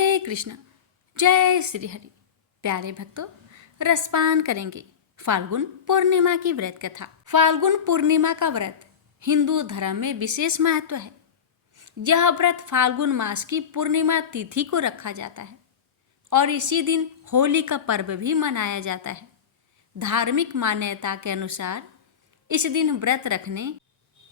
हरे कृष्ण, जय श्री हरि। प्यारे भक्तों, रसपान करेंगे फाल्गुन पूर्णिमा की व्रत कथा। फाल्गुन पूर्णिमा का व्रत हिंदू धर्म में विशेष महत्व है। यह व्रत फाल्गुन मास की पूर्णिमा तिथि को रखा जाता है और इसी दिन होली का पर्व भी मनाया जाता है। धार्मिक मान्यता के अनुसार इस दिन व्रत रखने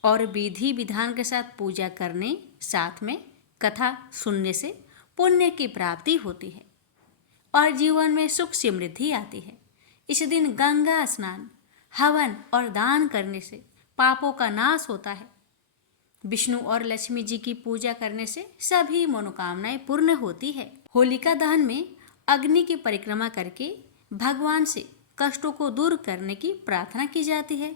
और विधि विधान के साथ पूजा करने, साथ में कथा सुनने से पुण्य की प्राप्ति होती है और जीवन में सुख समृद्धि आती है। इस दिन गंगा स्नान, हवन और दान करने से पापों का नाश होता है। विष्णु और लक्ष्मी जी की पूजा करने से सभी मनोकामनाएं पूर्ण होती है। होलिका दहन में अग्नि की परिक्रमा करके भगवान से कष्टों को दूर करने की प्रार्थना की जाती है।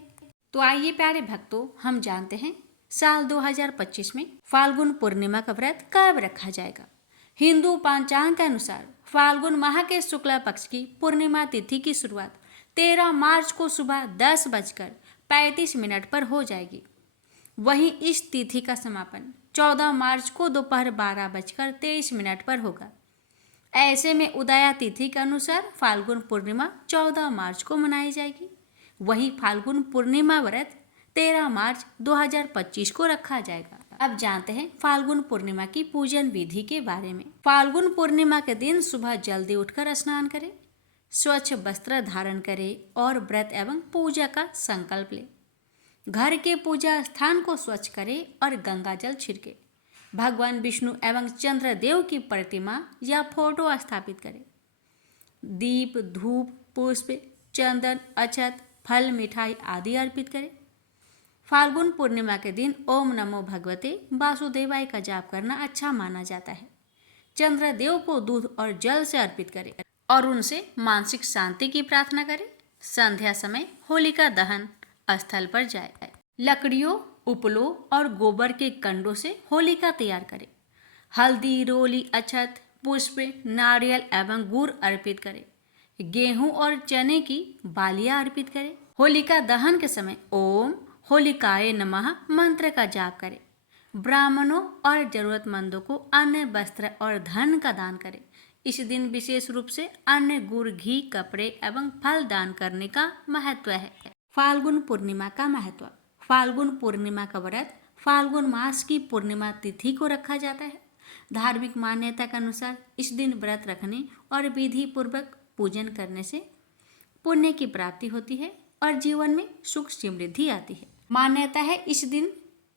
तो आइए प्यारे भक्तों, हम जानते हैं साल 2025 में फाल्गुन पूर्णिमा का व्रत कब रखा जाएगा। हिंदू पंचांग के अनुसार फाल्गुन माह के शुक्ला पक्ष की पूर्णिमा तिथि की शुरुआत 13 मार्च को सुबह 10:35 पर हो जाएगी। वहीं इस तिथि का समापन 14 मार्च को दोपहर 12:23 पर होगा। ऐसे में उदया तिथि के अनुसार फाल्गुन पूर्णिमा 14 मार्च को मनाई जाएगी। वहीं फाल्गुन पूर्णिमा व्रत 13 मार्च 2025 को रखा जाएगा। अब जानते हैं फाल्गुन पूर्णिमा की पूजन विधि के बारे में। फाल्गुन पूर्णिमा के दिन सुबह जल्दी उठकर स्नान करें, स्वच्छ वस्त्र धारण करें और व्रत एवं पूजा का संकल्प लें। घर के पूजा स्थान को स्वच्छ करें और गंगा जल छिड़के। भगवान विष्णु एवं चंद्रदेव की प्रतिमा या फोटो स्थापित करें। दीप, धूप, पुष्प, चंदन, अक्षत, फल, मिठाई आदि अर्पित करें। फाल्गुन पूर्णिमा के दिन ओम नमो भगवते वासुदेवाय का जाप करना अच्छा माना जाता है। चंद्रदेव को दूध और जल से अर्पित करें और उनसे मानसिक शांति की प्रार्थना करें। संध्या समय होलिका दहन स्थल पर जाए। लकड़ियों, उपलों और गोबर के कंडों से होलिका तैयार करें। हल्दी, रोली, अक्षत, पुष्प, नारियल एवं गुड़ अर्पित करें। गेहूं और चने की बालियां अर्पित करें। होलिका दहन के समय ओम होलिकाय नमः मंत्र का जाप करें। ब्राह्मणों और जरूरतमंदों को अन्न, वस्त्र और धन का दान करें। इस दिन विशेष रूप से अन्न, गुड़, घी, कपड़े एवं फल दान करने का महत्व है। फाल्गुन पूर्णिमा का महत्व। फाल्गुन पूर्णिमा का व्रत फाल्गुन मास की पूर्णिमा तिथि को रखा जाता है। धार्मिक मान्यता के अनुसार इस दिन व्रत रखने और विधि पूर्वक पूजन करने से पुण्य की प्राप्ति होती है और जीवन में सुख समृद्धि आती है। मान्यता है इस दिन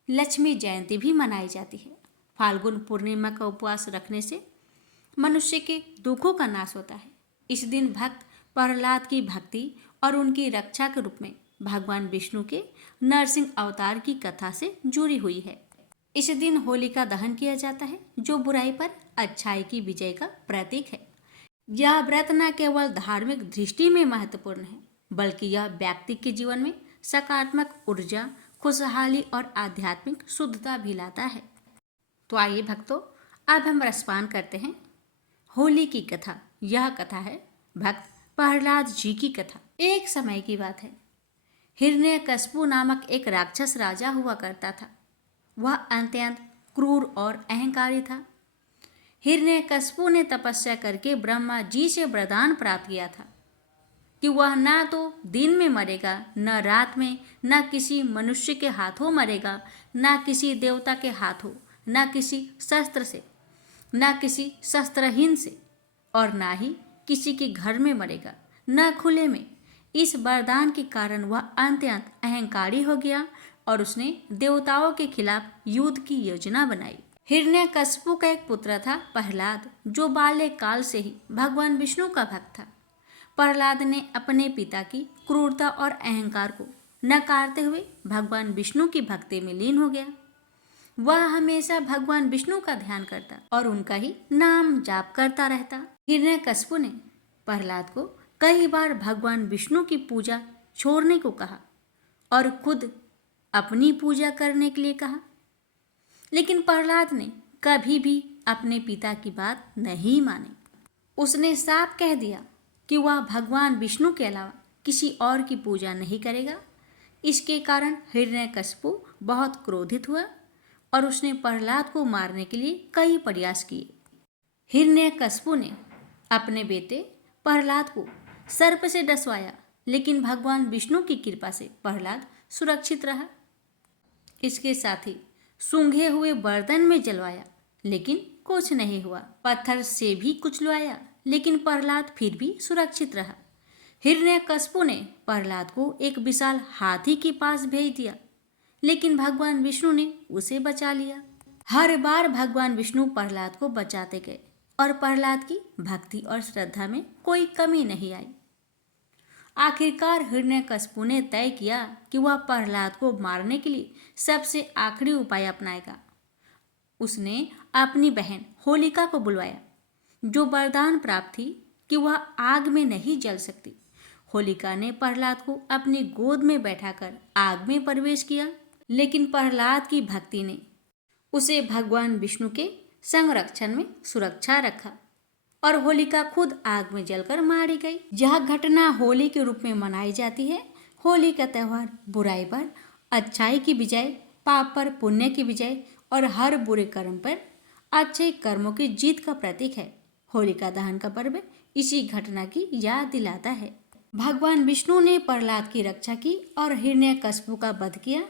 लक्ष्मी जयंती भी मनाई जाती है। फाल्गुन पूर्णिमा का उपवास रखने से मनुष्य के दुखों का नाश होता है। इस दिन भक्त प्रहलाद की भक्ति और उनकी रक्षा के रूप में भगवान विष्णु के नरसिंह अवतार की कथा से जुड़ी हुई है। इस दिन होलिका दहन किया जाता है, जो बुराई पर अच्छाई की विजय का प्रतीक है। यह व्रत न केवल धार्मिक दृष्टि में महत्वपूर्ण है, बल्कि यह व्यक्ति के जीवन में सकारात्मक ऊर्जा, खुशहाली और आध्यात्मिक शुद्धता भी लाता है। तो आइए भक्तों, अब हम रसपान करते हैं होली की कथा। यह कथा है भक्त प्रहलाद जी की कथा। एक समय की बात है, हिरण्यकशिपु नामक एक राक्षस राजा हुआ करता था। वह अत्यंत क्रूर और अहंकारी था। हिरण्यकशिपु ने तपस्या करके ब्रह्मा जी से वरदान प्राप्त किया था कि वह न तो दिन में मरेगा, न रात में, न किसी मनुष्य के हाथों मरेगा, न किसी देवता के हाथों, न किसी शस्त्र से, न किसी शस्त्रहीन से, और न ही किसी के घर में मरेगा, न खुले में। इस वरदान के कारण वह अत्यंत अहंकारी हो गया और उसने देवताओं के खिलाफ युद्ध की योजना बनाई। हिरण्यकशिपु का एक पुत्र था प्रहलाद, जो बाल्यकाल से ही भगवान विष्णु का भक्त था। प्रहलाद ने अपने पिता की क्रूरता और अहंकार को नकारते हुए भगवान विष्णु की भक्ति में लीन हो गया। वह हमेशा भगवान विष्णु का ध्यान करता और उनका ही नाम जाप करता रहता। हिरण्यकशिपु ने प्रहलाद को कई बार भगवान विष्णु की पूजा छोड़ने को कहा और खुद अपनी पूजा करने के लिए कहा, लेकिन प्रहलाद ने कभी भी अपने पिता की बात नहीं मानी। उसने साफ कह दिया कि वह भगवान विष्णु के अलावा किसी और की पूजा नहीं करेगा। इसके कारण हिरण्यकशिपु बहुत क्रोधित हुआ और उसने प्रहलाद को मारने के लिए कई प्रयास किए। हिरण्यकशिपु ने अपने बेटे प्रहलाद को सर्प से डसवाया, लेकिन भगवान विष्णु की कृपा से प्रहलाद सुरक्षित रहा। इसके साथ ही सूंघे हुए बर्तन में जलवाया, लेकिन कुछ नहीं हुआ। पत्थर से भी कुचलवाया, लेकिन प्रहलाद फिर भी सुरक्षित रहा। हिरण्यकशिपु ने प्रहलाद को एक विशाल हाथी के पास भेज दिया, लेकिन भगवान विष्णु ने उसे बचा लिया। हर बार भगवान विष्णु प्रहलाद को बचाते गए और प्रहलाद की भक्ति और श्रद्धा में कोई कमी नहीं आई। आखिरकार हिरण्यकशिपु ने तय किया कि वह प्रहलाद को मारने के लिए सबसे आखिरी उपाय अपनाएगा। उसने अपनी बहन होलिका को बुलवाया, जो वरदान प्राप्त थी कि वह आग में नहीं जल सकती। होलिका ने प्रहलाद को अपनी गोद में बैठाकर आग में प्रवेश किया, लेकिन प्रहलाद की भक्ति ने उसे भगवान विष्णु के संरक्षण में सुरक्षा रखा और होलिका खुद आग में जलकर मारी गई। यह घटना होली के रूप में मनाई जाती है। होली का त्यौहार बुराई पर अच्छाई की विजय, पाप पर पुण्य की विजय और हर बुरे कर्म पर अच्छे कर्मों की जीत का प्रतीक है। होलिका दहन का पर्व इसी घटना की याद दिलाता है। भगवान विष्णु ने प्रहलाद की रक्षा की और हिरण्यकशिपु का वध किया।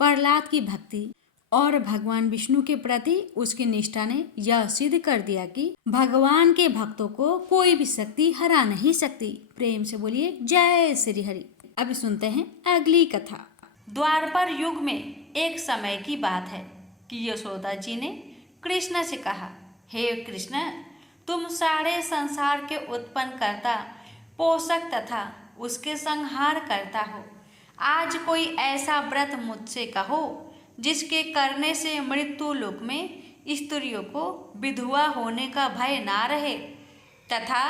प्रहलाद की भक्ति और भगवान विष्णु के प्रति उसकी निष्ठा ने यह सिद्ध कर दिया कि भगवान के भक्तों को कोई भी शक्ति हरा नहीं सकती। प्रेम से बोलिए जय श्री हरि। अभी सुनते हैं अगली कथा। द्वापर युग में एक समय की बात है कि यशोदा जी ने कृष्ण से कहा, हे कृष्ण, तुम सारे संसार के उत्पन्न करता, पोषक तथा उसके संहार करता हो। आज कोई ऐसा व्रत मुझसे कहो जिसके करने से मृत्यु लोक में स्त्रियों को विधवा होने का भय ना रहे तथा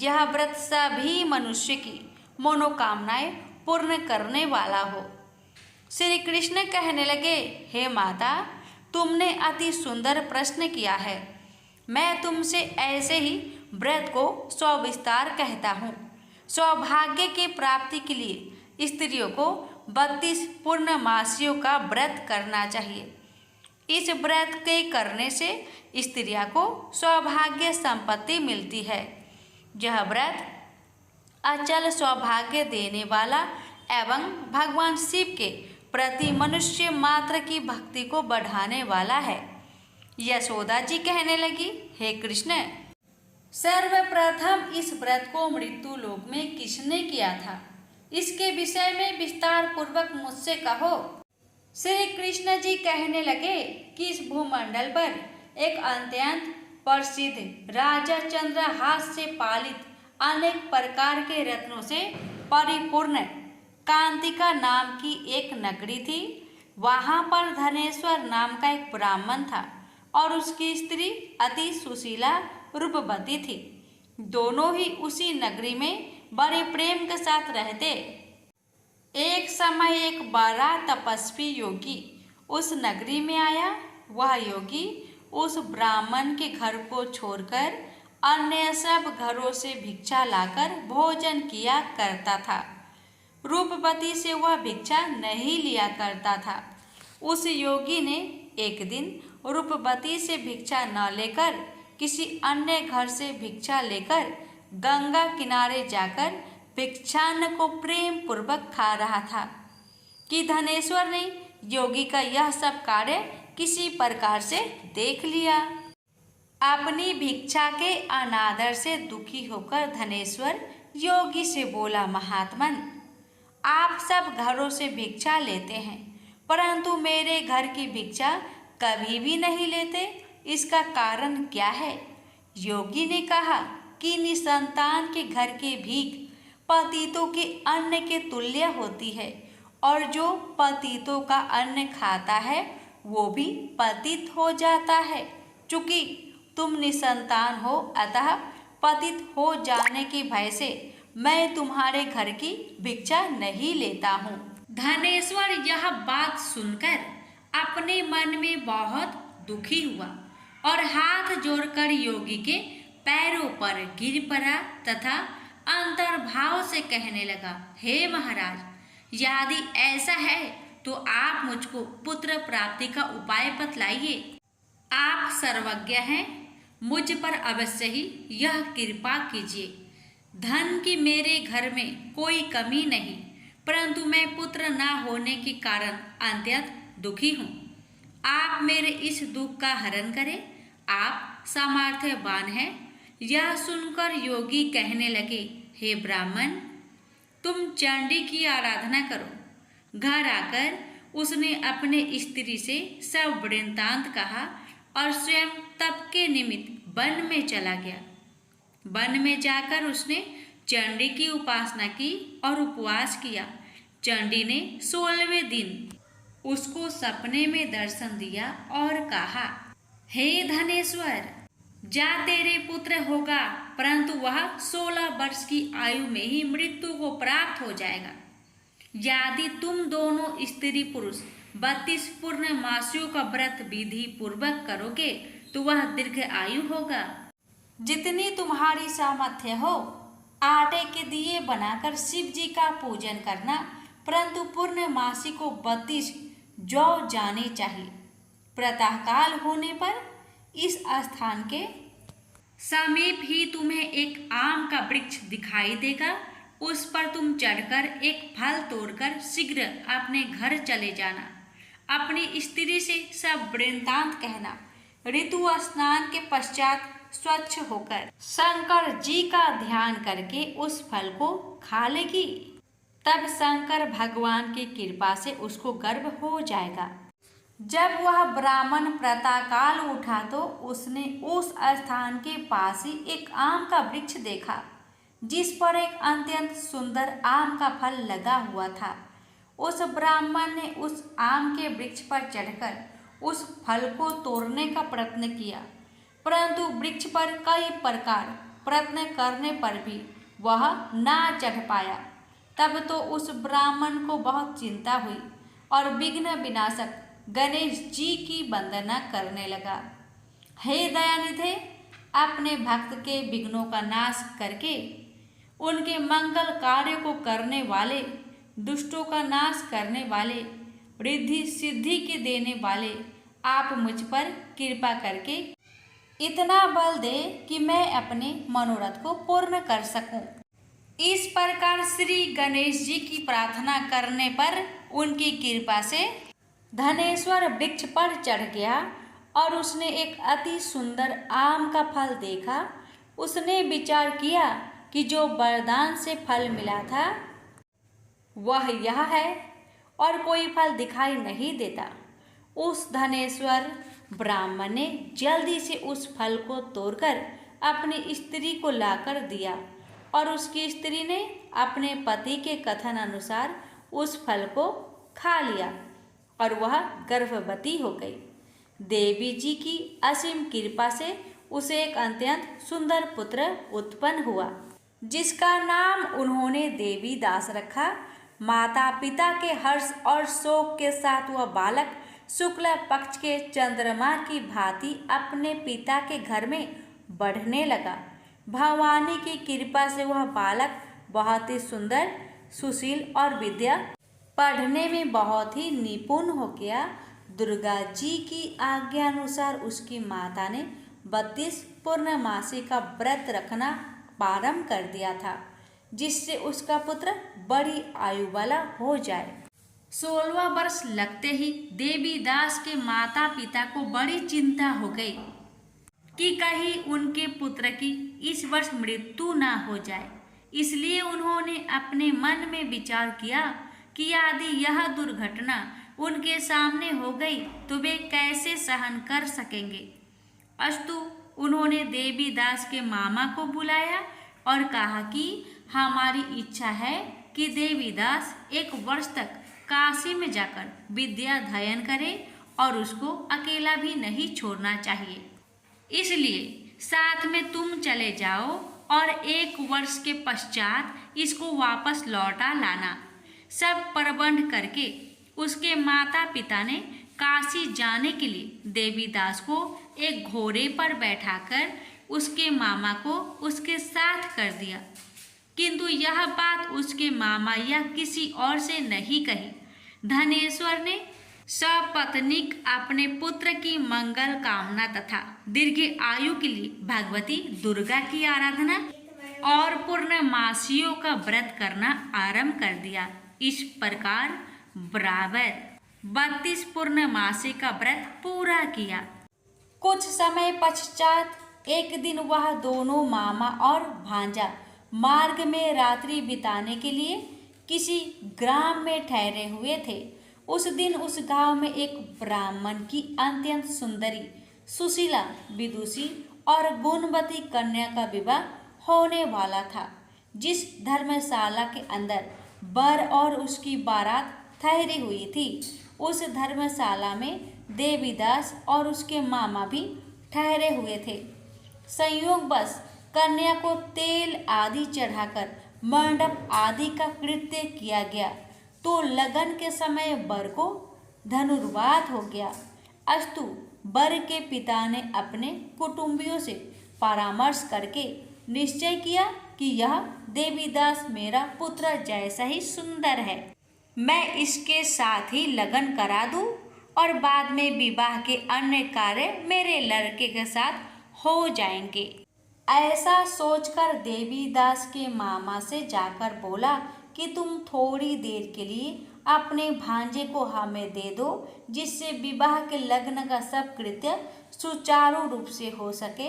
यह व्रत सभी मनुष्य की मनोकामनाएं पूर्ण करने वाला हो। श्री कृष्ण कहने लगे, हे माता, तुमने अति सुंदर प्रश्न किया है। मैं तुमसे ऐसे ही व्रत को सविस्तार कहता हूँ। सौभाग्य की प्राप्ति के लिए स्त्रियों को 32 पूर्णमासियों का व्रत करना चाहिए। इस व्रत के करने से स्त्रियों को सौभाग्य संपत्ति मिलती है। यह व्रत अचल सौभाग्य देने वाला एवं भगवान शिव के प्रति मनुष्य मात्र की भक्ति को बढ़ाने वाला है। यशोदा जी कहने लगी, हे कृष्ण, सर्वप्रथम इस व्रत को मृत्यु लोक में किसने किया था, इसके विषय में विस्तार पूर्वक मुझसे कहो। श्री कृष्ण जी कहने लगे कि इस भूमंडल पर एक अत्यंत प्रसिद्ध राजा चंद्रहास से पालित अनेक प्रकार के रत्नों से परिपूर्ण कांतिका नाम की एक नगरी थी। वहाँ पर धनेश्वर नाम का एक ब्राह्मण था और उसकी स्त्री अति सुशीला रूपवती थी। दोनों ही उसी नगरी में बड़े प्रेम के साथ रहते। एक समय एक बड़ा तपस्वी योगी उस नगरी में आया। वह योगी उस ब्राह्मण के घर को छोड़कर अन्य सब घरों से भिक्षा लाकर भोजन किया करता था। रूपवती से वह भिक्षा नहीं लिया करता था। उस योगी ने एक दिन रूपवती से भिक्षा न लेकर किसी अन्य घर से भिक्षा लेकर गंगा किनारे जाकर भिक्षान्न को प्रेम पूर्वक खा रहा था कि धनेश्वर ने योगी का यह सब कार्य किसी प्रकार से देख लिया। अपनी भिक्षा के अनादर से दुखी होकर धनेश्वर योगी से बोला, महात्मन, आप सब घरों से भिक्षा लेते हैं, परंतु मेरे घर की भिक्षा कभी भी नहीं लेते, इसका कारण क्या है? योगी ने कहा कि निसंतान के घर की भीख पतितों के अन्न के तुल्य होती है और जो पतितों का अन्न खाता है वो भी पतित हो जाता है। चूंकि तुम निसंतान हो, अतः पतित हो जाने के भय से मैं तुम्हारे घर की भिक्षा नहीं लेता हूँ। धनेश्वर यह बात सुनकर अपने मन में बहुत दुखी हुआ और हाथ जोड़कर योगी के पैरों पर गिर पड़ा तथा अंतर्भाव से कहने लगा, हे महाराज, यदि ऐसा है तो आप मुझको पुत्र प्राप्ति का उपाय बतलाइए। आप सर्वज्ञ हैं, मुझ पर अवश्य ही यह कृपा कीजिए। धन की मेरे घर में कोई कमी नहीं, परंतु मैं पुत्र न होने के कारण अत्यंत दुखी हूँ। आप मेरे इस दुख का हरण करें, आप सामर्थ्यवान हैं। यह सुनकर योगी कहने लगे, हे ब्राह्मण, तुम चंडी की आराधना करो। घर आकर उसने अपने स्त्री से सब वृत्तांत कहा और स्वयं तप के निमित्त वन में चला गया। वन में जाकर उसने चंडी की उपासना की और उपवास किया। चंडी ने 16वें दिन उसको सपने में दर्शन दिया और कहा, हे धनेश्वर, जा तेरे पुत्र होगा, परंतु वह 16 वर्ष की आयु में ही मृत्यु को प्राप्त हो जाएगा। यदि तुम दोनों स्त्री पुरुष 32 पूर्णमासियों का व्रत विधि पूर्वक करोगे तो वह दीर्घ आयु होगा। जितनी तुम्हारी सामर्थ्य हो, आटे के दिए बनाकर शिव जी का पूजन करना, परंतु पूर्णमासी को 32 जौ जाने चाहिए। प्रातःकाल होने पर इस स्थान के समीप ही तुम्हें एक आम का वृक्ष दिखाई देगा। उस पर तुम चढ़कर एक फल तोड़कर शीघ्र अपने घर चले जाना। अपनी स्त्री से सब वृत्तांत कहना। ऋतु स्नान के पश्चात स्वच्छ होकर शंकर जी का ध्यान करके उस फल को खा लेगी। तब शंकर भगवान की कृपा से उसको गर्भ हो जाएगा। जब वह ब्राह्मण प्रातःकाल उठा तो उसने उस स्थान के पास ही एक आम का वृक्ष देखा, जिस पर एक अत्यंत सुंदर आम का फल लगा हुआ था। उस ब्राह्मण ने उस आम के वृक्ष पर चढ़कर उस फल को तोड़ने का प्रयत्न किया, परंतु वृक्ष पर कई प्रकार प्रयत्न करने पर भी वह ना चढ़ पाया। तब तो उस ब्राह्मण को बहुत चिंता हुई और विघ्न विनाशक गणेश जी की वंदना करने लगा। हे दयानिधे, अपने भक्त के विघ्नों का नाश करके उनके मंगल कार्य को करने वाले, दुष्टों का नाश करने वाले, रिद्धि सिद्धि के देने वाले, आप मुझ पर कृपा करके इतना बल दे कि मैं अपने मनोरथ को पूर्ण कर सकूं। इस प्रकार श्री गणेश जी की प्रार्थना करने पर उनकी कृपा से धनेश्वर वृक्ष पर चढ़ गया और उसने एक अति सुंदर आम का फल देखा। उसने विचार किया कि जो वरदान से फल मिला था वह यह है और कोई फल दिखाई नहीं देता। उस धनेश्वर ब्राह्मण ने जल्दी से उस फल को तोड़कर अपनी स्त्री को लाकर दिया और उसकी स्त्री ने अपने पति के कथन अनुसार उस फल को खा लिया और वह गर्भवती हो गई। देवी जी की असीम कृपा से उसे एक अत्यंत सुंदर पुत्र उत्पन्न हुआ, जिसका नाम उन्होंने देवी दास रखा। माता पिता के हर्ष और शोक के साथ वह बालक शुक्ल पक्ष के चंद्रमा की भांति अपने पिता के घर में बढ़ने लगा। भवानी की कृपा से वह बालक बहुत ही सुंदर, सुशील और विद्या पढ़ने में बहुत ही निपुण हो गया। दुर्गा जी की आज्ञा अनुसार उसकी माता ने 32 पूर्णमासी का व्रत रखना प्रारंभ कर दिया था, जिससे उसका पुत्र बड़ी आयु वाला हो जाए। 16वां वर्ष लगते ही देवी दास के माता पिता को बड़ी चिंता हो गई कि कहीं उनके पुत्र की इस वर्ष मृत्यु ना हो जाए। इसलिए उन्होंने अपने मन में विचार किया कि यदि यह दुर्घटना उनके सामने हो गई तो वे कैसे सहन कर सकेंगे। अस्तु उन्होंने देवी दास के मामा को बुलाया और कहा कि हमारी इच्छा है कि देवी दास 1 वर्ष तक काशी में जाकर विद्या अध्ययन करे और उसको अकेला भी नहीं छोड़ना चाहिए। इसलिए साथ में तुम चले जाओ और 1 वर्ष के पश्चात इसको वापस लौटा लाना। सब प्रबंध करके उसके माता पिता ने काशी जाने के लिए देवीदास को एक घोड़े पर बैठाकर उसके मामा को उसके साथ कर दिया, किंतु यह बात उसके मामा या किसी और से नहीं कही। धनेश्वर ने सपत्नीक अपने पुत्र की मंगल कामना तथा दीर्घ आयु के लिए भगवती दुर्गा की आराधना और पूर्णमासियों का व्रत करना आरंभ कर दिया। इस प्रकार बराबर 32 पूर्णमासी का व्रत पूरा किया। कुछ समय पश्चात एक दिन वह दोनों मामा और भांजा मार्ग में रात्रि बिताने के लिए किसी ग्राम में ठहरे हुए थे। उस दिन उस गांव में एक ब्राह्मण की अत्यंत सुंदरी, सुशीला, विदुषी और गुणवती कन्या का विवाह होने वाला था। जिस धर्मशाला के अंदर वर और उसकी बारात ठहरी हुई थी, उस धर्मशाला में देवीदास और उसके मामा भी ठहरे हुए थे। संयोगवश कन्या को तेल आदि चढ़ाकर मंडप आदि का कृत्य किया गया तो लगन के समय वर को धनुर्वात हो गया। अस्तु वर के पिता ने अपने कुटुंबियों से परामर्श करके निश्चय किया कि यह देवीदास मेरा पुत्र जैसा ही सुंदर है, मैं इसके साथ ही लगन करा दूं और बाद में विवाह के अन्य कार्य मेरे लड़के के साथ हो जाएंगे। ऐसा सोचकर देवीदास के मामा से जाकर बोला कि तुम थोड़ी देर के लिए अपने भांजे को हमें दे दो, जिससे विवाह के लग्न का सब कृत्य सुचारू रूप से हो सके।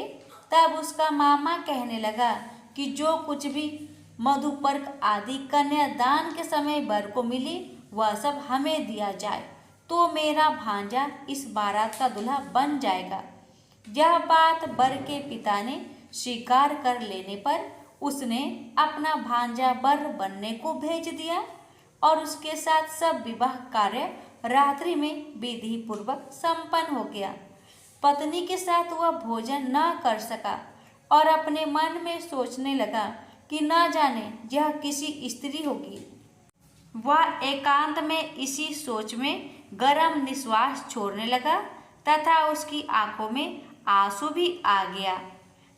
तब उसका मामा कहने लगा कि जो कुछ भी मधुपर्क आदि कन्यादान के समय वर को मिली वह सब हमें दिया जाए, तो मेरा भांजा इस बारात का दूल्हा बन जाएगा। यह बात वर के पिता ने स्वीकार कर लेने पर उसने अपना भांजा वर बनने को भेज दिया और उसके साथ सब विवाह कार्य रात्रि में विधि पूर्वक संपन्न हो गया। पत्नी के साथ वह भोजन न कर सका और अपने मन में सोचने लगा कि न जाने यह किसी स्त्री होगी। वह एकांत में इसी सोच में गर्म निश्वास छोड़ने लगा तथा उसकी आंखों में आंसू भी आ गया।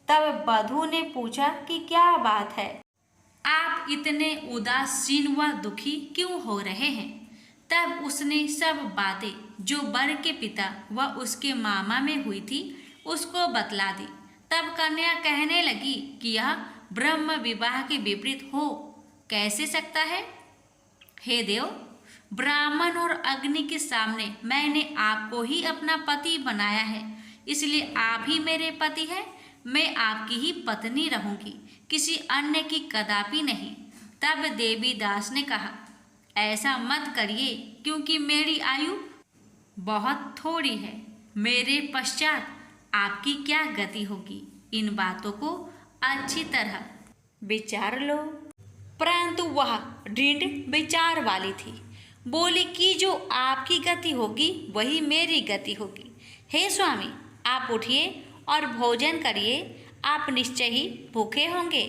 तब वधू ने पूछा कि क्या बात है, आप इतने उदासीन व दुखी क्यों हो रहे हैं? तब उसने सब बातें जो वर के पिता व उसके मामा में हुई थी उसको बतला दी। तब कन्या कहने लगी कि यह ब्रह्म विवाह के विपरीत हो कैसे सकता है? हे देव, ब्राह्मण और अग्नि के सामने मैंने आपको ही अपना पति बनाया है, इसलिए आप ही मेरे पति हैं। मैं आपकी ही पत्नी रहूंगी, किसी अन्य की कदापि नहीं। तब देवीदास ने कहा, ऐसा मत करिए, क्योंकि मेरी आयु बहुत थोड़ी है। मेरे पश्चात आपकी क्या गति होगी, इन बातों को अच्छी तरह विचार लो। परंतु वह दृढ़ विचार वाली थी, बोली कि जो आपकी गति होगी वही मेरी गति होगी। हे स्वामी, आप उठिए और भोजन करिए, आप निश्चय ही भूखे होंगे।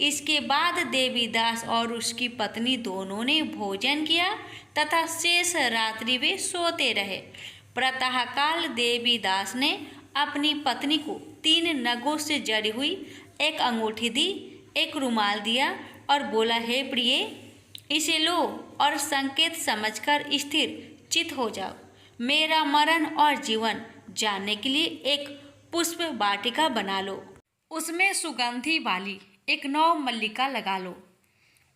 इसके बाद देवीदास और उसकी पत्नी दोनों ने भोजन किया तथा शेष रात्रि वे सोते रहे। प्रातःकाल देवीदास ने अपनी पत्नी को 3 नगों से जड़ी हुई एक अंगूठी दी, एक रुमाल दिया और बोला, हे प्रिय, इसे लो और संकेत समझकर स्थिर चित हो जाओ। मेरा मरण और जीवन जानने के लिए एक पुष्प वाटिका बना लो, उसमें सुगंधी वाली एक नौ मल्लिका लगा लो,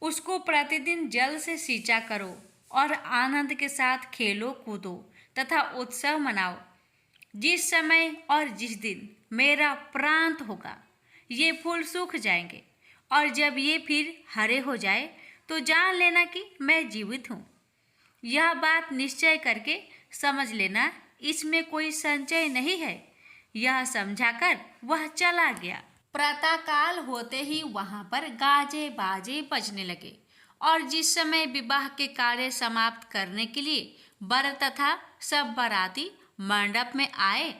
उसको प्रतिदिन जल से सींचा करो और आनंद के साथ खेलो कूदो तथा उत्सव मनाओ। जिस समय और जिस दिन मेरा प्रांत होगा ये फूल सूख जाएंगे और जब ये फिर हरे हो जाए तो जान लेना कि मैं जीवित हूँ। यह बात निश्चय करके समझ लेना, इसमें कोई संचय नहीं है। यह समझाकर वह चला गया। प्रातःकाल होते ही वहां पर गाजे बाजे बजने लगे और जिस समय विवाह के कार्य समाप्त करने के लिए वर तथा सब बाराती मंडप में आए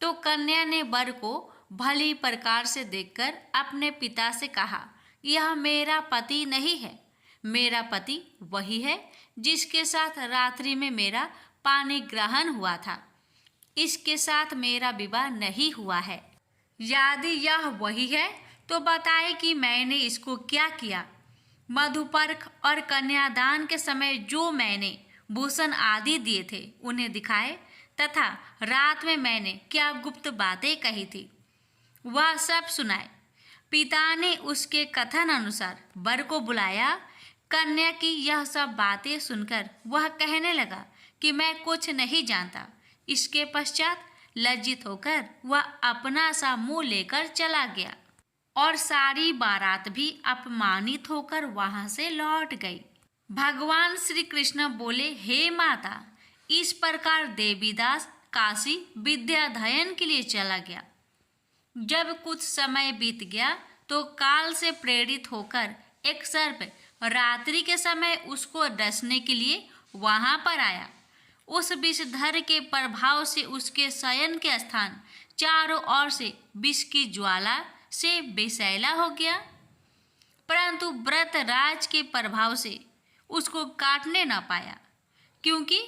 तो कन्या ने वर को भली प्रकार से देखकर अपने पिता से कहा, यह मेरा पति नहीं है, मेरा पति वही है जिसके साथ रात्रि में मेरा पानी ग्रहण हुआ था। इसके साथ मेरा विवाह नहीं हुआ है। यदि यह वही है तो बताए कि मैंने इसको क्या किया। मधुपर्क और कन्यादान के समय जो मैंने भूषण आदि दिए थे उन्हें दिखाए तथा रात में मैंने क्या गुप्त बातें कही थी वह सब सुनाए। पिता ने उसके कथन अनुसार वर को बुलाया। कन्या की यह सब बातें सुनकर वह कहने लगा कि मैं कुछ नहीं जानता। इसके पश्चात लज्जित होकर वह अपना सा मुंह लेकर चला गया और सारी बारात भी अपमानित होकर वहां से लौट गई। भगवान श्री कृष्ण बोले, हे माता, इस प्रकार देवीदास काशी विद्याध्ययन के लिए चला गया। जब कुछ समय बीत गया तो काल से प्रेरित होकर एक सर्प रात्रि के समय उसको डसने के लिए वहां पर आया। उस विषधर के प्रभाव से उसके शयन के स्थान चारों ओर से विष की ज्वाला से विषैला हो गया, परंतु व्रतराज के प्रभाव से उसको काटने न पाया, क्योंकि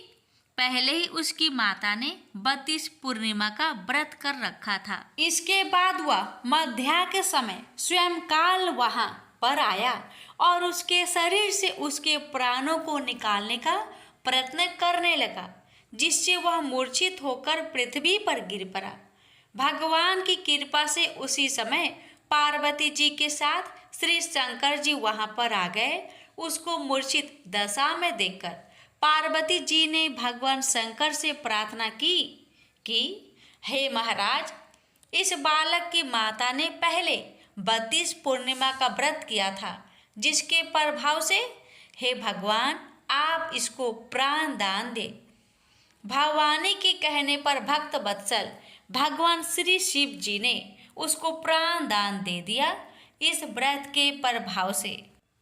पहले ही उसकी माता ने 32 पूर्णिमा का व्रत कर रखा था। इसके बाद वह मध्या के समय स्वयं काल वहां पर आया और उसके शरीर से उसके प्राणों को निकालने का प्रयत्न करने लगा, जिससे वह मूर्छित होकर पृथ्वी पर गिर पड़ा। भगवान की कृपा से उसी समय पार्वती जी के साथ श्री शंकर जी वहां पर आ गए। उसको मूर्छित दशा में देखकर पार्वती जी ने भगवान शंकर से प्रार्थना की कि हे महाराज, इस बालक की माता ने पहले 32 पूर्णिमा का व्रत किया था, जिसके प्रभाव से हे भगवान आप इसको प्राण दान दे। भवानी के कहने पर भक्त वत्सल भगवान श्री शिव जी ने उसको प्राण दान दे दिया। इस व्रत के प्रभाव से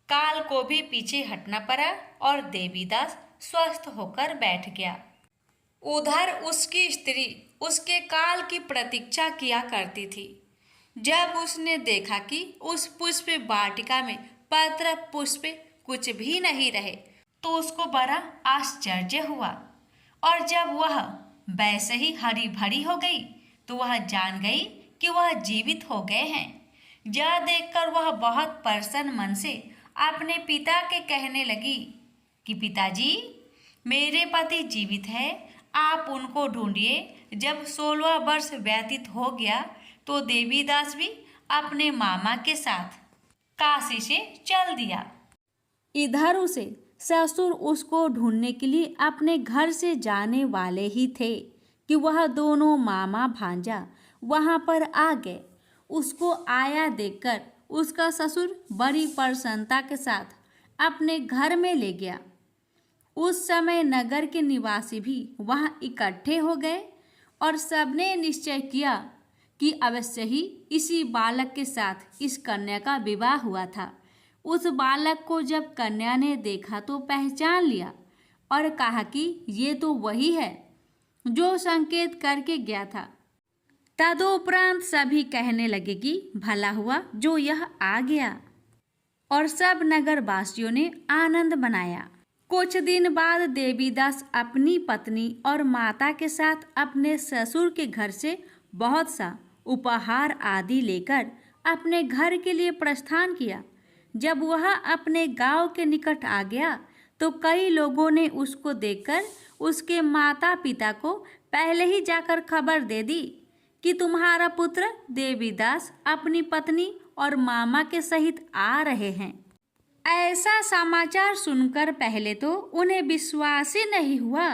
काल को भी पीछे हटना पड़ा और देवीदास स्वस्थ होकर बैठ गया। उधर उसकी स्त्री उसके काल की प्रतीक्षा किया करती थी। जब उसने देखा कि उस पुष्प वाटिका में पत्र पुष्प कुछ भी नहीं रहे तो उसको बड़ा आश्चर्य हुआ, और जब वह वैसे ही हरी भरी हो गई तो वह जान गई कि वह जीवित हो गए हैं। यह देखकर वह बहुत प्रसन्न मन से अपने पिता के कहने लगी कि पिताजी, मेरे पति जीवित है, आप उनको ढूंढिए। जब 16 वर्ष व्यतीत हो गया तो देवीदास भी अपने मामा के साथ काशी से चल दिया। इधर उसे ससुर उसको ढूंढने के लिए अपने घर से जाने वाले ही थे कि वह दोनों मामा भांजा वहां पर आ गए। उसको आया देखकर उसका ससुर बड़ी प्रसन्नता के साथ अपने घर में ले गया। उस समय नगर के निवासी भी वहां इकट्ठे हो गए और सबने निश्चय किया कि अवश्य ही इसी बालक के साथ इस कन्या का विवाह हुआ था। उस बालक को जब कन्या ने देखा तो पहचान लिया और कहा कि ये तो वही है जो संकेत करके गया था। तदुपरांत सभी कहने लगे कि भला हुआ जो यह आ गया, और सब नगरवासियों ने आनंद मनाया। कुछ दिन बाद देवीदास अपनी पत्नी और माता के साथ अपने ससुर के घर से बहुत सा उपहार आदि लेकर अपने घर के लिए प्रस्थान किया। जब वह अपने गांव के निकट आ गया तो कई लोगों ने उसको देखकर उसके माता पिता को पहले ही जाकर खबर दे दी कि तुम्हारा पुत्र देवीदास अपनी पत्नी और मामा के सहित आ रहे हैं। ऐसा समाचार सुनकर पहले तो उन्हें विश्वास ही नहीं हुआ,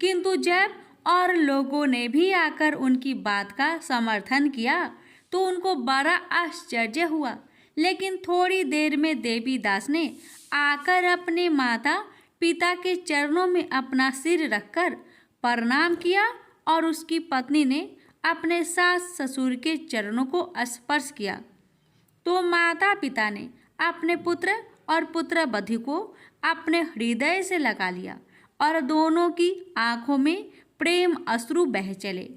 किंतु जब और लोगों ने भी आकर उनकी बात का समर्थन किया तो उनको बड़ा आश्चर्य हुआ। लेकिन थोड़ी देर में देवीदास ने आकर अपने माता पिता के चरणों में अपना सिर रखकर प्रणाम किया और उसकी पत्नी ने अपने सास ससुर के चरणों को स्पर्श किया तो माता पिता ने अपने पुत्र और पुत्र वधू को अपने हृदय से लगा लिया और दोनों की आंखों में प्रेम अश्रु बह चले।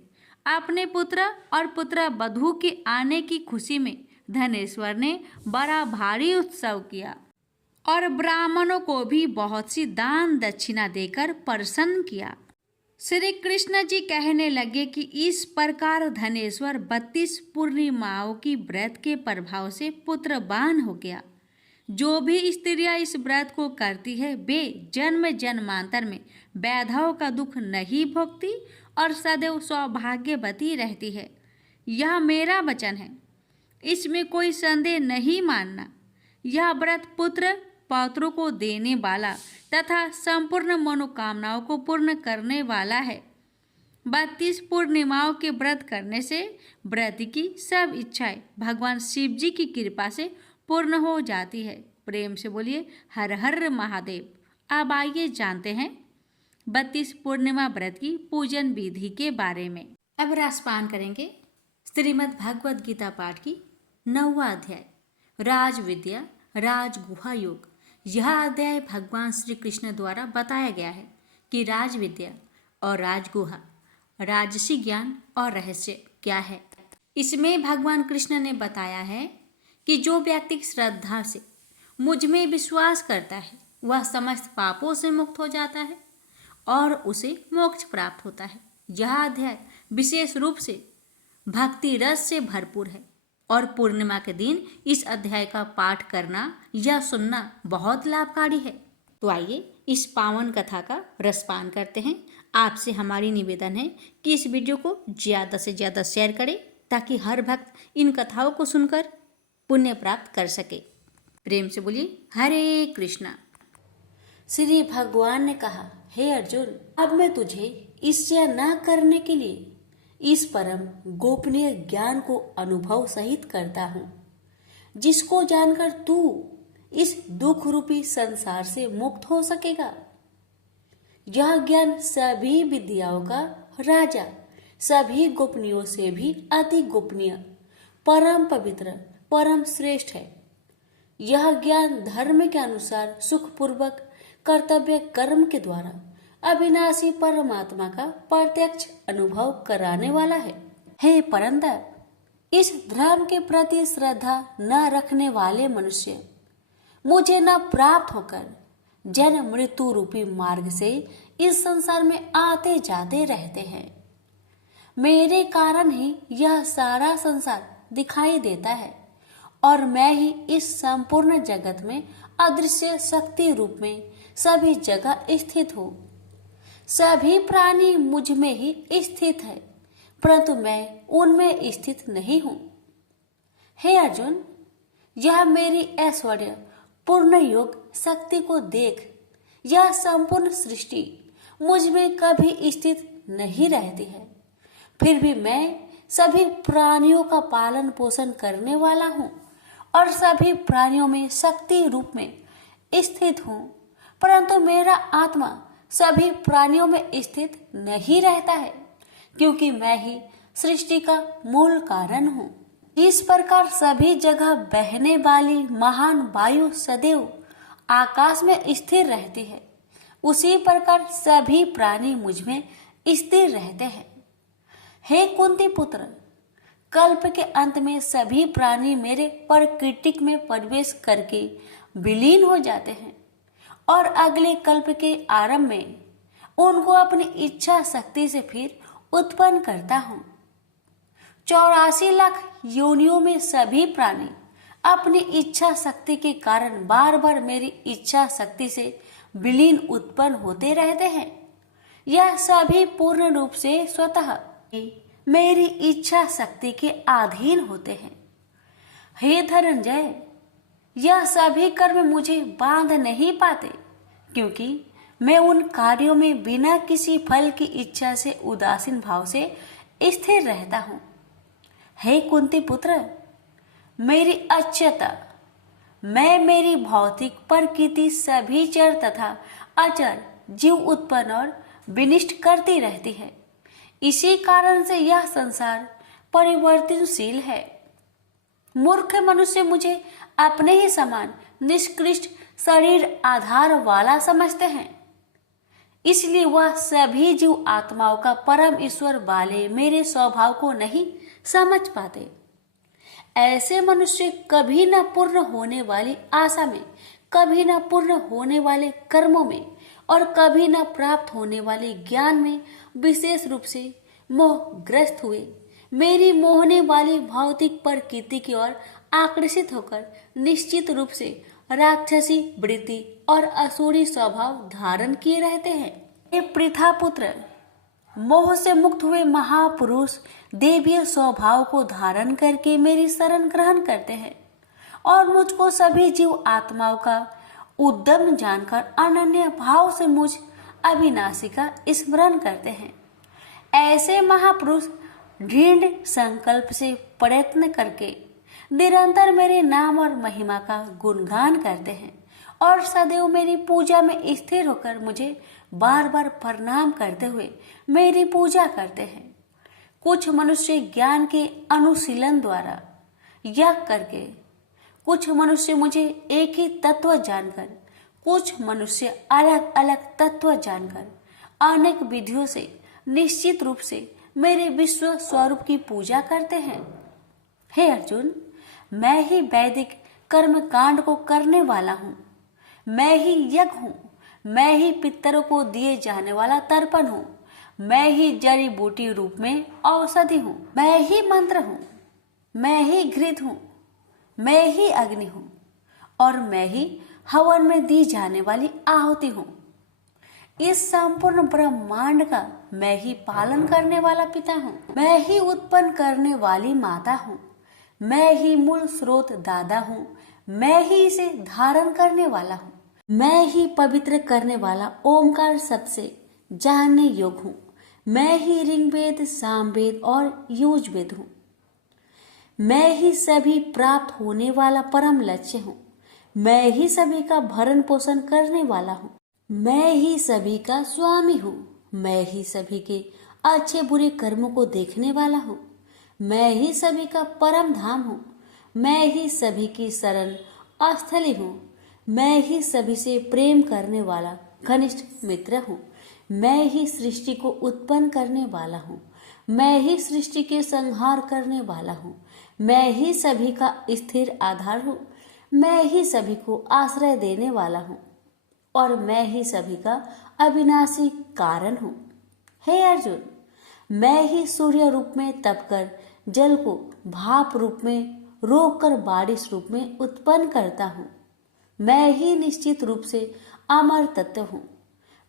अपने पुत्र और पुत्र वधू के आने की खुशी में धनेश्वर ने बड़ा भारी उत्सव किया और ब्राह्मणों को भी बहुत सी दान दक्षिणा देकर प्रसन्न किया। श्री कृष्ण जी कहने लगे कि इस प्रकार धनेश्वर 32 पूर्णिमाओं की व्रत के प्रभाव से पुत्रवान हो गया। जो भी स्त्रियां इस व्रत को करती है वे जन्म जन्मांतर में वैधव का दुख नहीं भोगती और सदैव सौभाग्यवती रहती है। यह मेरा वचन है, इसमें कोई संदेह नहीं मानना। यह व्रत पुत्र पौत्रों को देने वाला तथा संपूर्ण मनोकामनाओं को पूर्ण करने वाला है। 32 पूर्णिमाओं के व्रत करने से व्रत की सब इच्छाएं भगवान शिव जी की कृपा से पूर्ण हो जाती है। प्रेम से बोलिए हर हर महादेव। अब आइए जानते हैं 32 पूर्णिमा व्रत की पूजन विधि के बारे में। अब रासपान करेंगे श्रीमद् भगवद गीता पाठ की 9वां अध्याय राज विद्या राज गुहा योग। यह अध्याय भगवान श्री कृष्ण द्वारा बताया गया है कि राज विद्या और राजगुहा, राजसी ज्ञान और रहस्य क्या है। इसमें भगवान कृष्ण ने बताया है कि जो व्यक्ति श्रद्धा से मुझ में विश्वास करता है वह समस्त पापों से मुक्त हो जाता है और उसे मोक्ष प्राप्त होता है। यह अध्याय विशेष रूप से भक्ति रस से भरपूर है और पूर्णिमा के दिन इस अध्याय का पाठ करना या सुनना बहुत लाभकारी है। तो आइए इस पावन कथा का रसपान करते हैं। आपसे हमारी निवेदन है कि इस वीडियो को ज़्यादा से ज़्यादा शेयर करें ताकि हर भक्त इन कथाओं को सुनकर पुण्य प्राप्त कर सके। प्रेम से बोलिए हरे कृष्णा। श्री भगवान ने कहा, हे अर्जुन, अब मैं तुझे ईर्ष्या न करने के लिए इस परम गोपनीय ज्ञान को अनुभव सहित करता हूँ, जिसको जानकर तू इस दुख रूपी संसार से मुक्त हो सकेगा। यह ज्ञान सभी विद्याओं का राजा, सभी गोपनीयों से भी अति गोपनीय, परम पवित्र, परम श्रेष्ठ है। यह ज्ञान धर्म के अनुसार सुखपूर्वक कर्तव्य कर्म के द्वारा अविनाशी परमात्मा का प्रत्यक्ष अनुभव कराने वाला है। हे परंतप, इस धर्म के प्रति श्रद्धा न रखने वाले मनुष्य मुझे न प्राप्त होकर जन्म मृत्यु रूपी मार्ग से इस संसार में आते जाते रहते हैं। मेरे कारण ही यह सारा संसार दिखाई देता है और मैं ही इस संपूर्ण जगत में अदृश्य शक्ति रूप में सभी जगह स्थित हूँ। सभी प्राणी मुझ में ही स्थित है, परंतु मैं उनमें स्थित नहीं हूँ। हे अर्जुन, यह मेरी ऐश्वर्य पूर्ण योग शक्ति को देख। यह संपूर्ण सृष्टि मुझ में कभी स्थित नहीं रहती है, फिर भी मैं सभी प्राणियों का पालन पोषण करने वाला हूँ और सभी प्राणियों में शक्ति रूप में स्थित हूँ, परंतु मेरा आत्मा सभी प्राणियों में स्थित नहीं रहता है, क्योंकि मैं ही सृष्टि का मूल कारण हूँ। इस प्रकार सभी जगह बहने वाली महान वायु सदैव आकाश में स्थिर रहती है, उसी प्रकार सभी प्राणी मुझ में स्थिर रहते हैं। हे कुंती पुत्र, कल्प के अंत में सभी प्राणी मेरे प्रकृतिक में प्रवेश करके विलीन हो जाते हैं और अगले कल्प के आरंभ में उनको अपनी इच्छा शक्ति से फिर उत्पन्न करता हूँ। 84 लाख योनियों में सभी प्राणी अपनी इच्छा शक्ति के कारण बार बार मेरी इच्छा शक्ति से विलीन उत्पन्न होते रहते हैं। यह सभी पूर्ण रूप से स्वतः मेरी इच्छा शक्ति के अधीन होते हैं। हे धनंजय, यह सभी कर्म मुझे बांध नहीं पाते, क्योंकि मैं उन कार्यों में बिना किसी फल की इच्छा से उदासीन भाव से स्थिर रहता हूँ। हे कुंती पुत्र, मेरी अक्षयता, मैं मेरी भौतिक प्रकृति सभी चर तथा अचर जीव उत्पन्न और विनिष्ट करती रहती है। इसी कारण से यह संसार परिवर्तनशील है। मूर्ख मनुष्य मुझे अपने ही समान निष्कृष्ट शरीर आधार वाला समझते हैं, इसलिए वह सभी जीव आत्माओं का परम ईश्वर वाले मेरे स्वभाव को नहीं समझ पाते। ऐसे मनुष्य कभी न पूर्ण होने वाली आशा में, कभी न पूर्ण होने वाले कर्मों में और कभी न प्राप्त होने वाले ज्ञान में विशेष रूप से मोहग्रस्त हुए मेरी मोहने वाली भौतिक प्रकृति की ओर आकर्षित होकर निश्चित रूप से राक्षसी वृत्ति और असुरी स्वभाव धारण किए रहते हैं। ये पृथा पुत्र मोह से मुक्त हुए महापुरुष देवीय स्वभाव को धारण करके मेरी शरण ग्रहण करते हैं और मुझको सभी जीव आत्माओं का उद्यम जानकर अनन्य भाव से मुझ अविनाशी का स्मरण करते हैं। ऐसे महापुरुष दृढ़ संकल्प से प्रयत्न करके निरंतर मेरे नाम और महिमा का गुणगान करते हैं और सदैव मेरी पूजा में स्थिर होकर मुझे बार बार प्रणाम करते हुए मेरी पूजा करते हैं। कुछ मनुष्य ज्ञान के अनुशीलन द्वारा यज्ञ करके, कुछ मनुष्य मुझे एक ही तत्व जानकर, कुछ मनुष्य अलग अलग तत्व जानकर अनेक विधियों से निश्चित रूप से मेरे विश्व स्वरूप की पूजा करते हैं। हे अर्जुन, मैं ही वैदिक कर्म कांड को करने वाला हूँ, मैं ही यज्ञ हूँ, मैं ही पितरों को दिए जाने वाला तर्पण हूँ, मैं ही जड़ी बूटी रूप में औषधि हूँ, मैं ही मंत्र हूँ, मैं ही घृत हूँ, मैं ही अग्नि हूँ और मैं ही हवन में दी जाने वाली आहुति हूँ। इस संपूर्ण ब्रह्मांड का मैं ही पालन करने वाला पिता हूँ, मैं ही उत्पन्न करने वाली माता हूँ, मैं ही मूल स्रोत दादा हूँ, मैं ही इसे धारण करने वाला हूँ, मैं ही पवित्र करने वाला ओमकार सबसे जानने योग्य हूँ, मैं ही ऋग्वेद, सामवेद और यजुर्वेद हूँ, मैं ही सभी प्राप्त होने वाला परम लक्ष्य हूँ, मैं ही सभी का भरण पोषण करने वाला हूँ, मैं ही सभी का स्वामी हूँ, मैं ही सभी के अच्छे बुरे कर्मों को देखने वाला हूँ, मैं ही सभी का परम धाम हूँ, मैं ही सभी की शरण स्थली हूँ, मैं ही सभी से प्रेम करने वाला घनिष्ठ मित्र हूँ, मैं ही सृष्टि को उत्पन्न करने वाला हूँ, मैं ही सृष्टि के संहार करने वाला हूँ, मैं ही सभी का स्थिर आधार हूँ, मैं ही सभी को आश्रय देने वाला हूँ और मैं ही सभी का अविनाशी कारण हूँ। हे अर्जुन, मैं ही सूर्य रूप में तपकर जल को भाप रूप में रोककर बारिश रूप में उत्पन्न करता हूँ, मैं ही निश्चित रूप से अमर तत्व हूँ,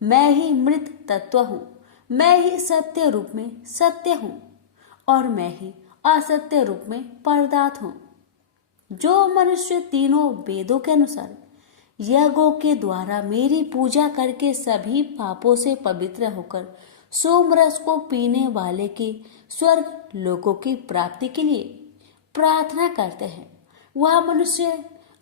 मैं ही मृत तत्व हूँ, मैं ही सत्य रूप में सत्य हूँ और मैं ही असत्य रूप में पदार्थ हूँ। जो मनुष्य तीनों वेदों के अनुसार यज्ञों के द्वारा मेरी पूजा करके सभी पापों से पवित्र होकर सोमरस को पीने वाले के स्वर्ग लोकों की प्राप्ति के लिए प्रार्थना करते हैं, वह मनुष्य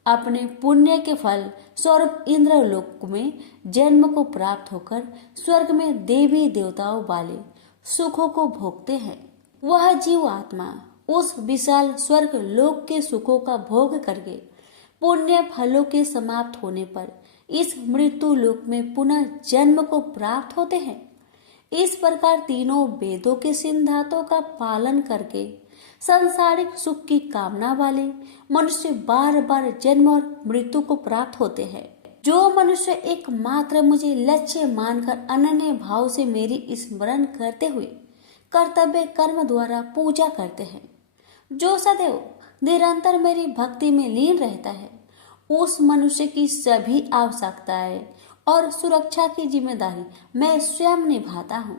अपने पुण्य के फल स्वर्ग इंद्रलोक में जन्म को प्राप्त होकर स्वर्ग में देवी देवताओं वाले सुखों को भोगते हैं। वह जीव आत्मा उस विशाल स्वर्ग लोक के सुखों का भोग करके पुण्य फलों के समाप्त होने पर इस मृत्यु लोक में पुनः जन्म को प्राप्त होते हैं। इस प्रकार तीनों वेदों के सिद्धांतों का पालन करके सांसारिक सुख की कामना वाले मनुष्य बार बार जन्म और मृत्यु को प्राप्त होते हैं। जो मनुष्य एकमात्र मुझे लक्ष्य मानकर अनन्य भाव से मेरी स्मरण करते हुए कर्तव्य कर्म द्वारा पूजा करते हैं, जो सदैव निरंतर मेरी भक्ति में लीन रहता है, उस मनुष्य की सभी आवश्यकताएं और सुरक्षा की जिम्मेदारी मैं स्वयं निभाता हूँ।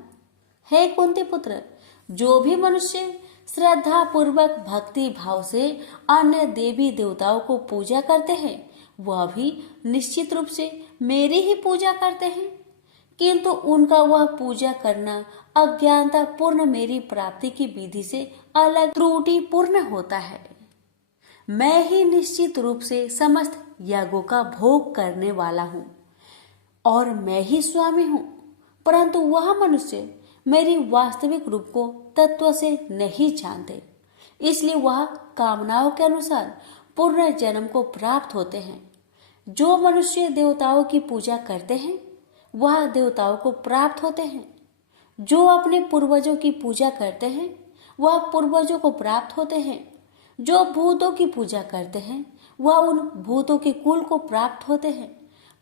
हे कुंती पुत्र, जो भी मनुष्य श्रद्धा पूर्वक भक्ति भाव से अन्य देवी देवताओं को पूजा करते हैं, वह भी निश्चित रूप से मेरी ही पूजा करते हैं, किंतु उनका वह पूजा करना अज्ञानता पूर्ण मेरी प्राप्ति की विधि से अलग त्रुटि पूर्ण होता है। मैं ही निश्चित रूप से समस्त यागों का भोग करने वाला हूँ और मैं ही स्वामी हूँ, परंतु वह मनुष्य मेरी वास्तविक रूप को तत्व से नहीं जानते, इसलिए वह कामनाओं के अनुसार पूर्ण जन्म को प्राप्त होते हैं। जो मनुष्य देवताओं की पूजा करते हैं वह देवताओं को प्राप्त होते हैं, जो अपने पूर्वजों की पूजा करते हैं वह पूर्वजों को प्राप्त होते हैं, जो भूतों की पूजा करते हैं वह उन भूतों के कुल को प्राप्त होते हैं,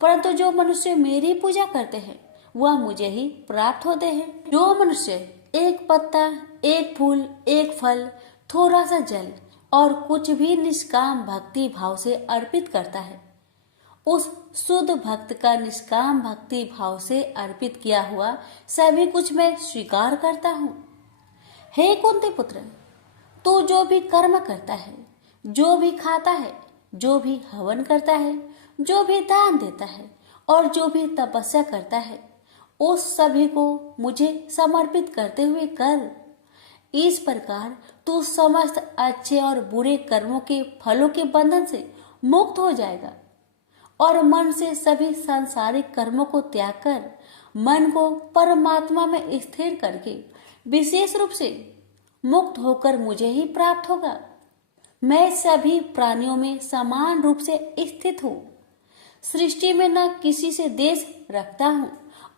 परंतु जो मनुष्य मेरी पूजा करते हैं वह मुझे ही प्राप्त होते हैं। जो मनुष्य एक पत्ता, एक फूल, एक फल, थोड़ा सा जल और कुछ भी निष्काम भक्ति भाव से अर्पित करता है, उस शुद्ध भक्त का निष्काम भक्ति भाव से अर्पित किया हुआ सभी कुछ मैं स्वीकार करता हूँ। हे कुंती पुत्र, तू जो भी कर्म करता है, जो भी खाता है, जो भी हवन करता है, जो भी दान देता है और जो भी तपस्या करता है, उस सभी को मुझे समर्पित करते हुए कर। इस प्रकार तू समस्त अच्छे और बुरे कर्मों के फलों के बंधन से मुक्त हो जाएगा और मन से सभी सांसारिक कर्मों को त्याग कर मन को परमात्मा में स्थिर करके विशेष रूप से मुक्त होकर मुझे ही प्राप्त होगा। मैं सभी प्राणियों में समान रूप से स्थित हूँ। सृष्टि में न किसी से देश रखता हूँ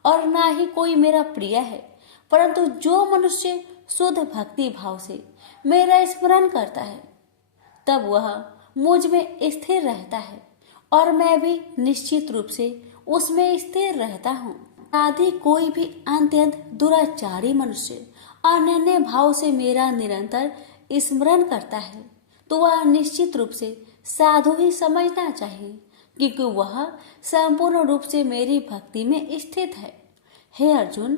और न ही कोई मेरा प्रिय है, परंतु जो मनुष्य शुद्ध भक्ति भाव से मेरा स्मरण करता है, तब वह मुझ में स्थिर रहता है और मैं भी निश्चित रूप से उसमें स्थिर रहता हूँ। आदि कोई भी अत्यंत दुराचारी मनुष्य अनन्य भाव से मेरा निरंतर स्मरण करता है, तो वह निश्चित रूप से साधु ही समझना चाहिए, क्योंकि वह संपूर्ण रूप से मेरी भक्ति में स्थित है। हे अर्जुन,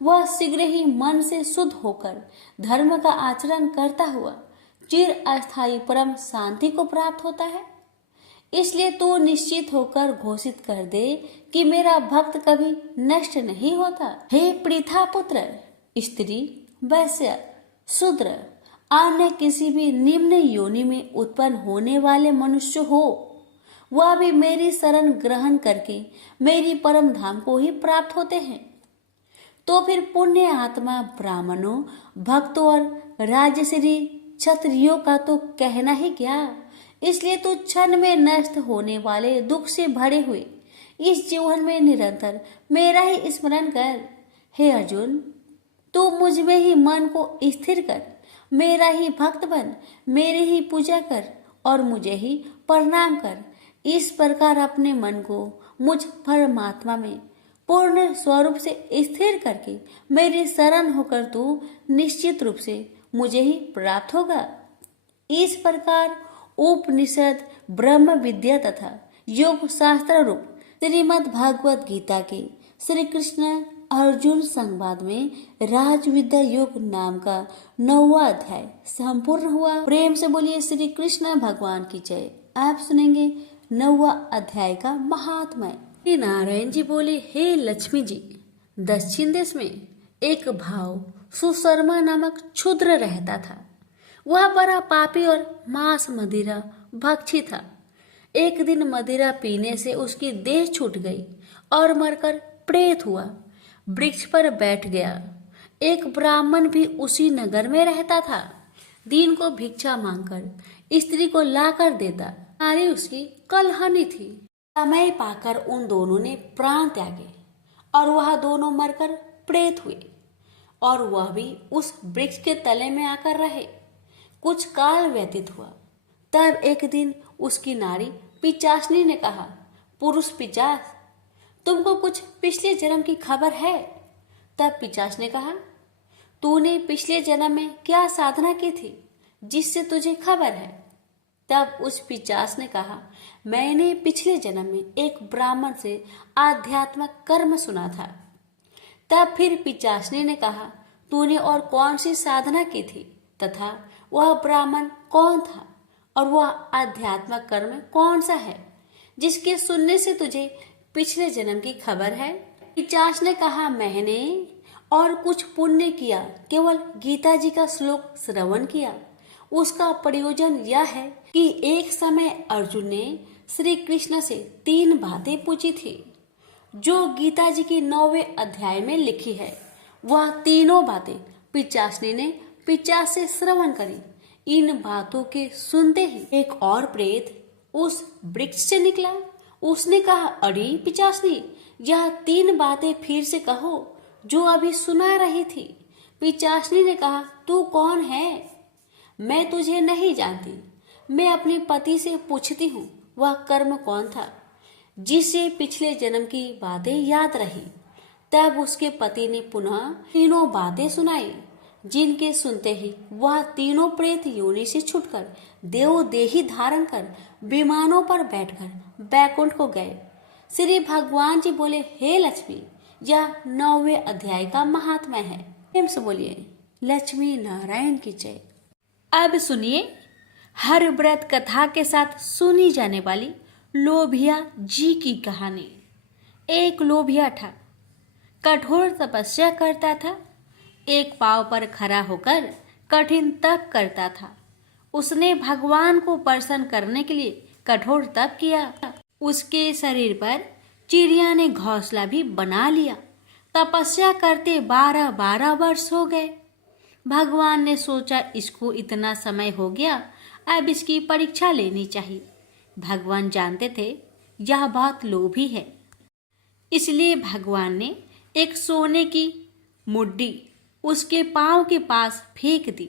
वह शीघ्र ही मन से शुद्ध होकर धर्म का आचरण करता हुआ चिर अस्थायी परम शांति को प्राप्त होता है। इसलिए तू निश्चित होकर घोषित कर दे कि मेरा भक्त कभी नष्ट नहीं होता। हे पृथा पुत्र, स्त्री, वैश्य, शूद्र, अन्य किसी भी निम्न योनि में उत्पन्न होने वाले मनुष्य हो, वह भी मेरी शरण ग्रहण करके मेरी परम धाम को ही प्राप्त होते हैं। तो फिर पुण्य आत्मा ब्राह्मणों, भक्तों और राजश्री क्षत्रियों का तो कहना ही क्या। इसलिए तू क्षण में नष्ट होने वाले दुख से भरे हुए इस जीवन में निरंतर मेरा ही स्मरण कर। हे अर्जुन, तू मुझ में ही मन को स्थिर कर, मेरा ही भक्त बन, मेरी ही पूजा कर और मुझे ही प्रणाम कर। इस प्रकार अपने मन को मुझ परमात्मा में पूर्ण स्वरूप से स्थिर करके मेरी शरण होकर तू निश्चित रूप से मुझे ही प्राप्त होगा। इस प्रकार उपनिषद, ब्रह्म विद्या तथा योग शास्त्र रूप श्रीमद् भागवत गीता के श्री कृष्ण अर्जुन संवाद में राजविद्या योग नाम का 9वां अध्याय संपूर्ण हुआ। प्रेम से बोलिए श्री कृष्ण भगवान की जय। आप सुनेंगे 9वां अध्याय का महात्म्य। श्री नारायण जी बोले, हे लक्ष्मी जी, दक्षिण देश में एक भाव सुशर्मा नामक क्षुद्र रहता था। वह बड़ा पापी और मांस मदिरा भक्षी था। एक दिन मदिरा पीने से उसकी देह छूट गई और मरकर प्रेत हुआ। वृक्ष पर बैठ गया। एक ब्राह्मण भी उसी नगर में रहता था। दिन को भिक्षा मांगकर स्त्री को लाकर देता। नारी उसकी कलहनी थी। समय पाकर उन दोनों ने प्राण त्यागे और वह दोनों मरकर प्रेत हुए और वह भी उस वृक्ष के तले में आकर रहे। कुछ काल व्यतीत हुआ। तब एक दिन उसकी नारी पिचासनी ने कहा, पुरुष पिचास, तुमको कुछ पिछले जन्म की खबर है? तब पिचास ने कहा, तूने पिछले जन्म में क्या साधना की थी जिससे तुझे खबर है? तब उस पिचास ने कहा, मैंने पिछले जन्म में एक ब्राह्मण से आध्यात्मिक कर्म सुना था। तब फिर पिचासनी ने कहा, तूने और कौन सी साधना की थी तथा वह ब्राह्मण कौन था और वह आध्यात्मिक कर्म कौन सा है जिसके सुनने से तुझे पिछले जन्म की खबर है? पिचास ने कहा, मैंने और कुछ पुण्य किया, केवल गीता जी का श्लोक श्रवण किया। उसका प्रयोजन यह है कि एक समय अर्जुन ने श्री कृष्ण से 3 बातें पूछी थी जो गीता जी की 9वें अध्याय में लिखी है। वह तीनों बातें पिचासनी ने पिचास से श्रवण करी। इन बातों के सुनते ही एक और प्रेत उस वृक्ष से निकला। उसने कहा, अरे पिचासनी, यह 3 बातें फिर से कहो जो अभी सुना रही थी। पिचासनी ने कहा, तू कौन है? मैं तुझे नहीं जानती। मैं अपने पति से पूछती हूँ वह कर्म कौन था जिसे पिछले जन्म की बातें याद रही। तब उसके पति ने पुनः तीनों बातें सुनाई जिनके सुनते ही वह तीनों प्रेत योनि से छुटकर देव देही धारण कर विमानों पर बैठकर बैकुंठ को गए। श्री भगवान जी बोले, हे लक्ष्मी, यह 9वें अध्याय का महात्म्य है। प्रेम से बोलिए लक्ष्मी नारायण की जय। अब सुनिए हर व्रत कथा के साथ सुनी जाने वाली लोभिया जी की कहानी। एक लोभिया था, कठोर तपस्या करता था, एक पांव पर खड़ा होकर कठिन तप करता था। उसने भगवान को प्रसन्न करने के लिए कठोर तप किया। उसके शरीर पर चिड़िया ने घोंसला भी बना लिया। तपस्या करते 12 वर्ष हो गए। भगवान ने सोचा, इसको इतना समय हो गया, अब इसकी परीक्षा लेनी चाहिए। भगवान जानते थे यह बहुत लोभी है, इसलिए भगवान ने एक सोने की मुड्डी उसके पांव के पास फेंक दी।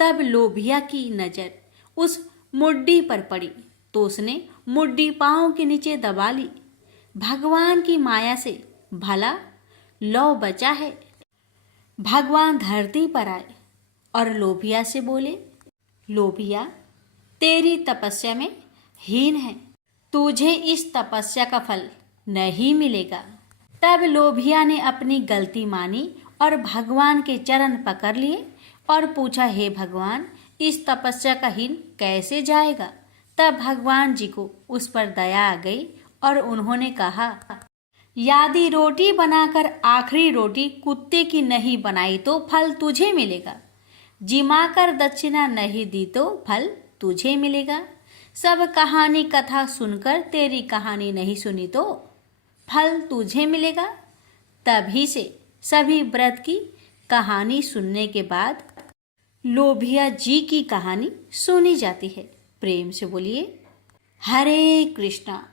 तब लोभिया की नजर उस मुड्डी पर पड़ी तो उसने मुड्डी पांव के नीचे दबा ली। भगवान की माया से भला लौ बचा है। भगवान धरती पर आए और लोभिया से बोले, लोभिया, तेरी तपस्या में हीन है, तुझे इस तपस्या का फल नहीं मिलेगा। तब लोभिया ने अपनी गलती मानी और भगवान के चरण पकड़ लिए और पूछा, हे भगवान, इस तपस्या का हीन कैसे जाएगा। तब भगवान जी को उस पर दया आ गई और उन्होंने कहा, यदि रोटी बनाकर आखिरी रोटी कुत्ते की नहीं बनाई तो फल तुझे मिलेगा। जिमाकर दक्षिणा नहीं दी तो फल तुझे मिलेगा। सब कहानी कथा सुनकर तेरी कहानी नहीं सुनी तो फल तुझे मिलेगा। तभी से सभी व्रत की कहानी सुनने के बाद लोभिया जी की कहानी सुनी जाती है। प्रेम से बोलिए हरे कृष्णा।